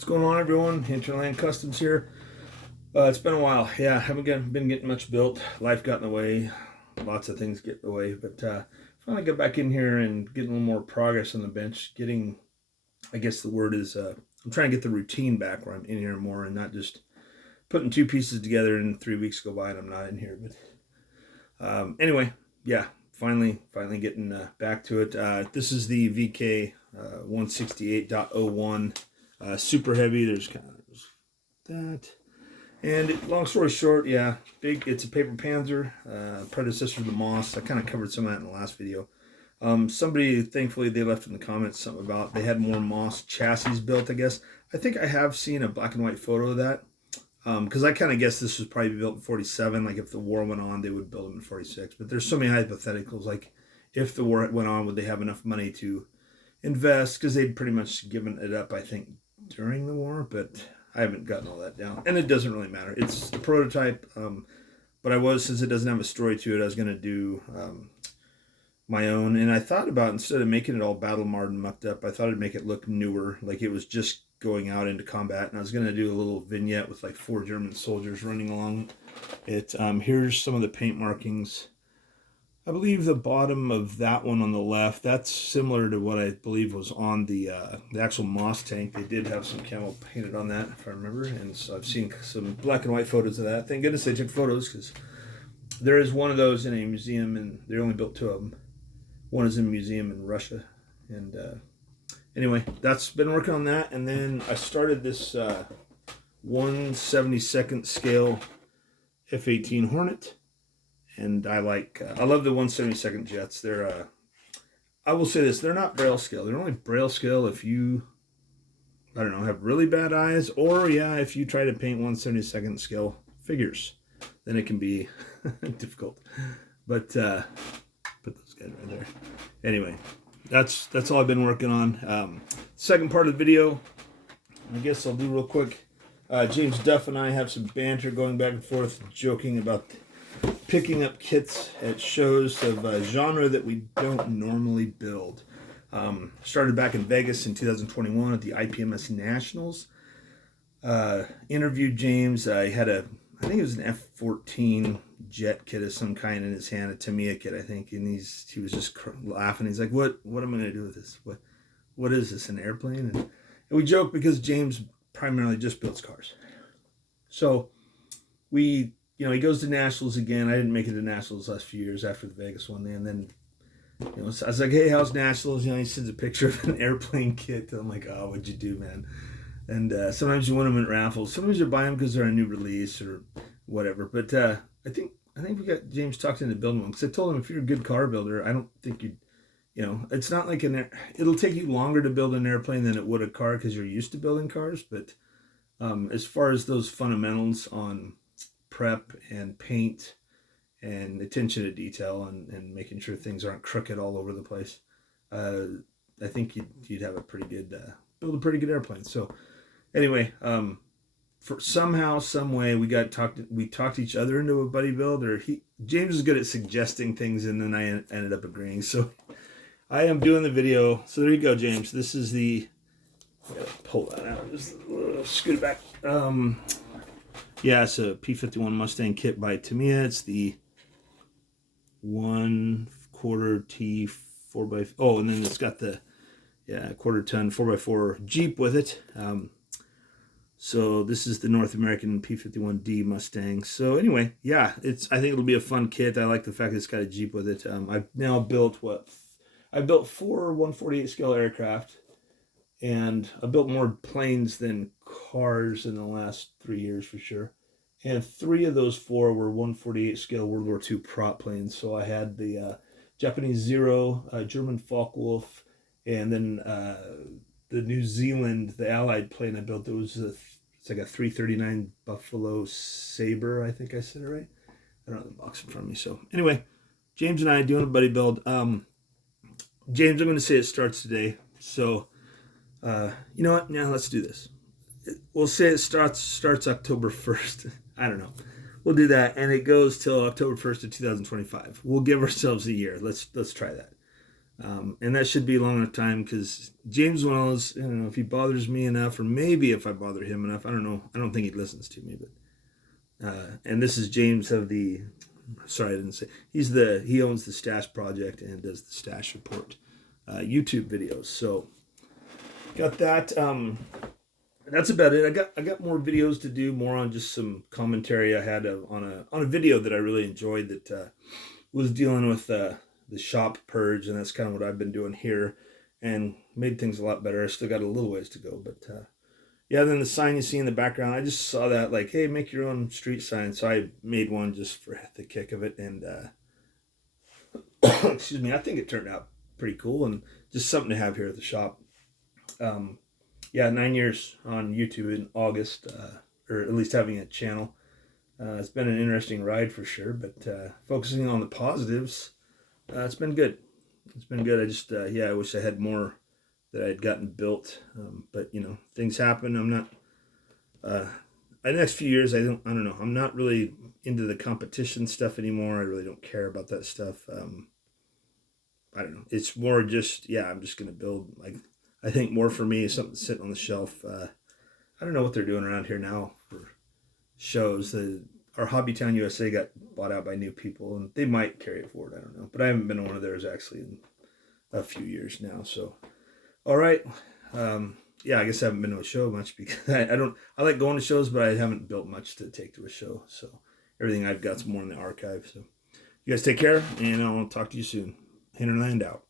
What's going on, everyone? Hinterland Customs here. It's been a while. Yeah, haven't been getting much built. Life got in the way. Lots of things get in the way. But finally got back in here and getting a little more progress on the bench. Getting, I guess the word is, I'm trying to get the routine back where I'm in here more and not just putting two pieces together and 3 weeks go by and I'm not in here. But anyway, yeah, finally getting back to it. This is the VK 168.01. Super heavy. There's kind of that. And long story short, yeah, big. It's a paper Panzer, predecessor to the Moss. I kind of covered some of that in the last video. Somebody, thankfully, they left in the comments something about they had more Moss chassis built, I guess. I think I have seen a black and white photo of that. Because I kind of guess this was probably built in 47. Like if the war went on, they would build them in 46. But there's so many hypotheticals. Like if the war went on, would they have enough money to invest? Because they'd pretty much given it up, I think, during the war, but I haven't gotten all that down, and it doesn't really matter. It's a prototype, but since it doesn't have a story to it, I was going to do my own, and I thought about, instead of making it all battle marred and mucked up, I thought I'd make it look newer, like it was just going out into combat, and I was going to do a little vignette with like 4 German soldiers running along it. Here's some of the paint markings. I believe the bottom of that one on the left, that's similar to what I believe was on the actual Moss tank. They did have some camo painted on that, if I remember. And so I've seen some black and white photos of that. Thank goodness they took photos, because there is one of those in a museum, and they only built 2 of them. One is in a museum in Russia. And anyway, that's been working on that. And then I started this 1/72nd scale F-18 Hornet. And I love the 1/72nd jets. They're, I will say this, they're not braille scale. They're only braille scale if you, I don't know, have really bad eyes, or yeah, if you try to paint 1/72nd scale figures, then it can be difficult. But put those guys right there. Anyway, that's all I've been working on. Second part of the video, I guess I'll do real quick. James Duff and I have some banter going back and forth, joking about picking up kits at shows of a genre that we don't normally build. Started back in Vegas in 2021 at the IPMS Nationals. Interviewed James. I think it was an F-14 jet kit of some kind in his hand, a Tamiya kit, I think. And he was just laughing. He's like, "What am I going to do with this? What is this, an airplane?" And we joke because James primarily just builds cars. So he goes to Nationals again. I didn't make it to Nationals last few years after the Vegas one. And then, so I was like, "Hey, how's Nationals?" He sends a picture of an airplane kit. I'm like, "Oh, what'd you do, man?" And sometimes you win them at raffles. Sometimes you buy them because they're a new release or whatever. But I think we got James talked into building one. Because I told him, if you're a good car builder, I don't think it's not like it'll take you longer to build an airplane than it would a car because you're used to building cars. But as far as those fundamentals on prep and paint and attention to detail and making sure things aren't crooked all over the place, I think you'd have a pretty good build a pretty good airplane. So anyway, for somehow, some way, we talked each other into a buddy build, or James is good at suggesting things, and then I ended up agreeing. So I am doing the video. So there you go, James. This is I gotta pull that out. Just scoot it back. Yeah, it's a P-51 Mustang kit by Tamiya. It's the 1/4 T 4x. Oh, and then it's got the quarter ton 4x4 Jeep with it. So this is the North American P-51D Mustang. So anyway, yeah, I think it'll be a fun kit. I like the fact that it's got a Jeep with it. I've now built I built 4 1/48 scale aircraft. And I built more planes than cars in the last 3 years for sure. And 3 of those 4 were 1/48 scale World War II prop planes. So I had the Japanese Zero, German Focke-Wulf, and then the New Zealand, the Allied plane I built. It's like a 339 Buffalo Sabre, I think I said it right. I don't have the box in front of me. So anyway, James and I doing a buddy build. James, I'm going to say it starts today. So you know what? Now let's do this. We'll say it starts October 1st. I don't know. We'll do that, and it goes till October 1st of 2025. We'll give ourselves a year. Let's try that. And that should be a long enough time, because James Wells, I don't know if he bothers me enough, or maybe if I bother him enough. I don't know. I don't think he listens to me, but and this is James of the. Sorry, I didn't say. He owns the Stash Project and does the Stash Report YouTube videos. So got that. That's about it. I got more videos to do, more on just some commentary I had on a video that I really enjoyed that was dealing with the shop purge, and that's kind of what I've been doing here, and made things a lot better. I still got a little ways to go, but yeah. Then the sign you see in the background, I just saw that, like, hey, make your own street sign. So I made one just for the kick of it, and excuse me, I think it turned out pretty cool, and just something to have here at the shop. Yeah, 9 years on YouTube in August, or at least having a channel. It's been an interesting ride for sure, but focusing on the positives, it's been good. It's been good. I just, yeah, I wish I had more that I had gotten built, but things happen. I'm not. The next few years, I don't know. I'm not really into the competition stuff anymore. I really don't care about that stuff. I don't know. It's more just, yeah, I'm just gonna build. Like, I think more for me is something sitting on the shelf. I don't know what they're doing around here now for shows. Our Hobbytown USA got bought out by new people, and they might carry it forward. I don't know, but I haven't been to one of theirs actually in a few years now. So, all right, yeah, I guess I haven't been to a show much because I don't. I like going to shows, but I haven't built much to take to a show. So everything I've got's more in the archive. So you guys take care, and I'll talk to you soon. Hinterland out.